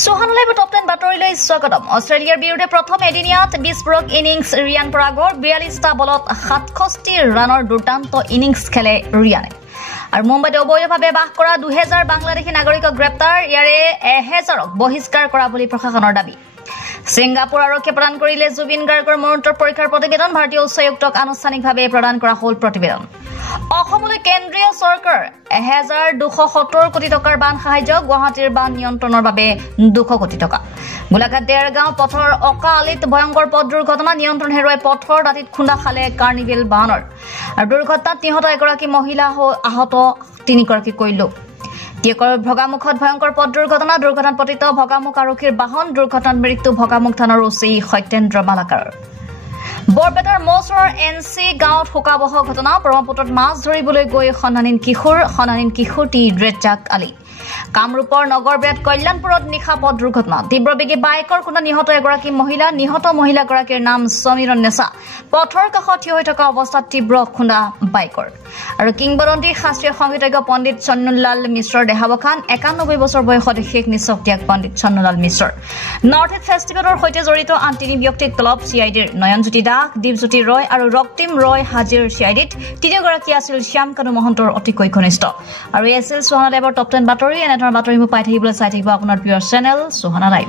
Sohana লাইভৰ top 10 বাতৰিলৈ স্বাগতম। অষ্ট্ৰেলিয়াৰ বিৰুদ্ধে প্ৰথম এদিনীয়াত বিস্ফোৰক ইনিংছ ৰিয়ান পৰাগৰ 42টা বলত 67 ৰানৰ দুৰ্দান্ত ইনিংছ খেলে ৰিয়ানে। আৰু মুম্বাইত অবৈধভাৱে বাস কৰা 2000 বাংলাদেশী নাগৰিকক গ্ৰেপ্তাৰ, ইয়াৰে 1000ক বহিষ্কাৰ কৰা বুলি প্ৰশাসনৰ দাবী। সিংগাপুৰ আৰক্ষীয়ে প্ৰদান কৰিলে জুবিন গাৰ্গৰ মৰণোত্তৰ পৰীক্ষাৰ প্ৰতিবেদন, ভাৰতীয় উচ্চায়ুক্তক আনুষ্ঠানিকভাৱে প্ৰদান কৰা হ'ল প্ৰতিবেদন। অসমলৈ কেন্দ্ৰীয় চৰকাৰ 1270 কোটি টকাৰ বান সাহায্য, গুৱাহাটীৰ বান নিয়ন্ত্ৰণৰ বাবে 200 কোটি টকা। গোলাঘাট দেৰগাঁও পথৰ অকালিত ভয়ংকৰ পথ দুৰ্ঘটনা, নিয়ন্ত্ৰণ হেৰুৱাই পথৰ দাঁতিত খুন্দা খালে কাৰ্নিভেল বাহনৰ। আৰু দুৰ্ঘটনাত নিহত এগৰাকী মহিলা, আহত 3গৰাকী কৈলো। ভগামুখত ভয়ংকৰ পথ দুৰ্ঘটনাত পতিত ভগামুখ আৰক্ষীৰ বাহন, দুৰ্ঘটনাত মৃত্যু ভগামুখ থানাৰ ওচি সত্যেন্দ্ৰ মালাকাৰ। বৰপেটাৰ মৌচৰৰ NC গাঁৱত শোকাবহ ঘটনা, ব্ৰহ্মপুত্ৰত মাছ ধৰিবলৈ গৈ সন্ধানহীন কিশোৰটি ৰেজ্জাক আলী। কামৰূপৰ নগৰবেট কল্যাণপুৰত নিশা পথ দুৰ্ঘটনা, তীব্ৰবেগী বাইকৰ খুন্দাত নিহত এগৰাকী মহিলা, নিহত মহিলাগৰাকীৰ নাম সমীৰণ নেছা। পথৰ কাষত থিয় হৈ থকা অৱস্থাত তীব্ৰ খুন্দা বাইকৰ। আৰু কিংবদন্তি শাস্ত্ৰীয় সংগীতজ্ঞ পণ্ডিত চন্নুলাল মিশ্ৰৰ দেহাৱসান, 91 বছৰ বয়সত শেষ নিশ্চক ত্যাগ পণ্ডিত চন্নুলাল মিশ্ৰৰ। নৰ্থ ইষ্ট ফেষ্টিভেলৰ সৈতে জড়িত আন 3 ব্যক্তিক তলব CIDৰ, নয়নজ্যোতি দাস, দীপজ্যোতি ৰয় আৰু ৰক্তিম ৰয় হাজিৰ CIDত। 3গৰাকী আছিল শ্যাম কানু মহন্তৰ অতিকৈ ঘনিষ্ঠ। আৰু এই আছিল সোহানা লাইভৰ টপ 10 বাতৰি। এনেধৰণৰ বাতৰিবোৰ পাই থাকিবলৈ চাই থাকিব আপোনাৰ প্ৰিয় চেনেল সোহানা লাইভ।